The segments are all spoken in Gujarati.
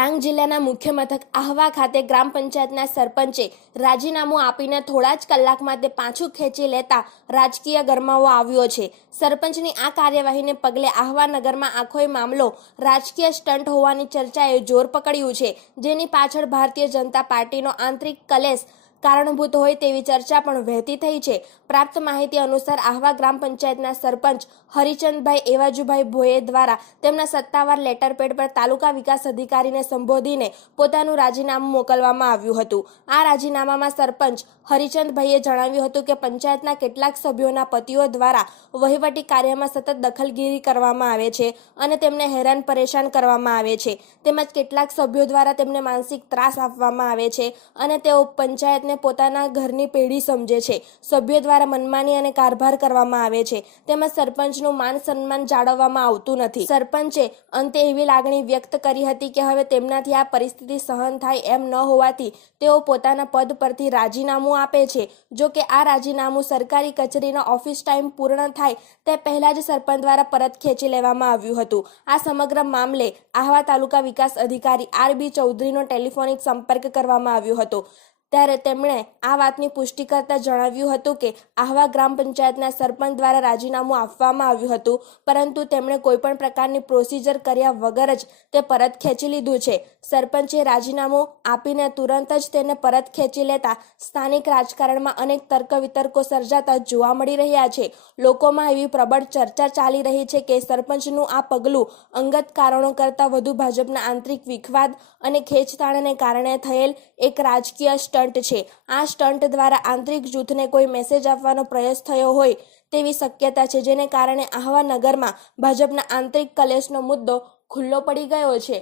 ડાંગ જિલ્લાના મુખ્ય મથક આહવા ખાતે ગ્રામ પંચાયતના સરપંચે રાજીનામું આપીને થોડા જ કલાકમાં તે પાછું ખેંચી લેતા રાજકીય ગરમાવો આવ્યો છે। સરપંચની આ કાર્યવાહીને પગલે આહવા નગરમાં આખો મામલો રાજકીય સ્ટન્ટ હોવાની ચર્ચાએ જોર પકડ્યું છે, જેની પાછળ ભારતીય જનતા પાર્ટીનો આંતરિક કલેશ કારણભૂત હોય તેવી ચર્ચા પણ વહેતી થઈ છે। પ્રાપ્ત માહિતી અનુસાર આહવા ગ્રામ પંચાયતના સરપંચ હરિચંદભાઈ એવાજુભાઈ ભોયે દ્વારા તેમના સત્તાવાર લેટરપેડ પર તાલુકા વિકાસ અધિકારીને સંબોધીને પોતાનું રાજીનામું મોકલવામાં આવ્યું હતું। આ રાજીનામામાં સરપંચ હરિચંદભાઈએ જણાવ્યું હતું કે પંચાયતના કેટલાક સભ્યોના પતિઓ દ્વારા વહીવટી કાર્યમાં સતત દખલગીરી કરવામાં આવે છે અને તેમને હેરાન પરેશાન કરવામાં આવે છે, તેમજ કેટલાક સભ્યો દ્વારા તેમને માનસિક ત્રાસ આપવામાં આવે છે અને તેઓ પંચાયતને પોતાના ઘરની પેઢી સમજે છે। સભ્યો દ્વારા મનમાની અને કારભાર કરવામાં આવે છે, તેમજ સરપંચનું માન સન્માન જાળવવામાં આવતું નથી। સરપંચે અંતે એવી લાગણી વ્યક્ત કરી હતી કે હવે તેમનાથી આ પરિસ્થિતિ સહન થાય એમ ન હોવાથી તેઓ પોતાના પદ પરથી રાજીનામું આપે છે। જો કે આ રાજીનામું સરકારી કચેરીનો ઓફિસ ટાઈમ પૂર્ણ થાય તે પહેલા જ સરપંચ દ્વારા પરત ખેંચી લેવામાં આવ્યું હતું। આ સમગ્ર મામલે આહવા તાલુકા વિકાસ અધિકારી RB ચૌધરીનો ટેલિફોનિક સંપર્ક કરવામાં આવ્યો હતો, ત્યારે તેમણે આ વાતની પુષ્ટિ કરતા જણાવ્યું હતું કે આહવા ગ્રામ પંચાયતના સરપંચ દ્વારા રાજીનામું આપવામાં આવ્યું હતું, પરંતુ તેમણે કોઈપણ પ્રકારની પ્રોસિજર કર્યા વગર જ તે પરત ખેંચી લીધું છે। સરપંચે રાજીનામું આપીને તુરંત જ તેને પરત ખેંચી લેતા સ્થાનિક રાજકારણમાં અનેક તર્ક વિતર્કો સર્જાતા જોવા મળી રહ્યા છે। લોકોમાં એવી પ્રબળ ચર્ચા ચાલી રહી છે કે સરપંચનું આ પગલું અંગત કારણો કરતાં વધુ ભાજપના આંતરિક વિખવાદ અને ખેંચતાણને કારણે થયેલ એક રાજકીય સ્ટન્ટ છે। આ સ્ટન્ટ દ્વારા આંતરિક જૂથને કોઈ મેસેજ આપવાનો પ્રયાસ થયો હોય તેવી શક્યતા છે, જેને કારણે આહવા નગરમાં ભાજપના આંતરિક કલેશનો મુદ્દો ખુલ્લો પડી ગયો છે।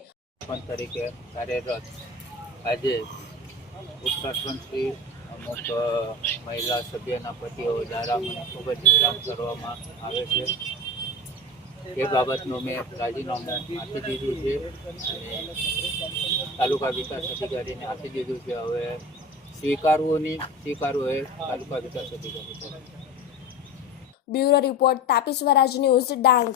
તરીકે કાર્યરત આજે ઉપસરપંચશ્રી અમુક મહિલા સભ્યના પતિઓ દ્વારા મને ખૂબ જ હેરાન કરવામાં આવે છે। એ બાબતનું મેં રાજીનામું આપી દીધું છે અને તાલુકા વિકાસ અધિકારીને આપી દીધું છે। હવે સ્વીકારવું નહીં સ્વીકારવું એ તાલુકા વિકાસ અધિકારી। બ્યુરો રિપોર્ટ, તાપી સ્વરાજ ન્યૂઝ, ડાંગ।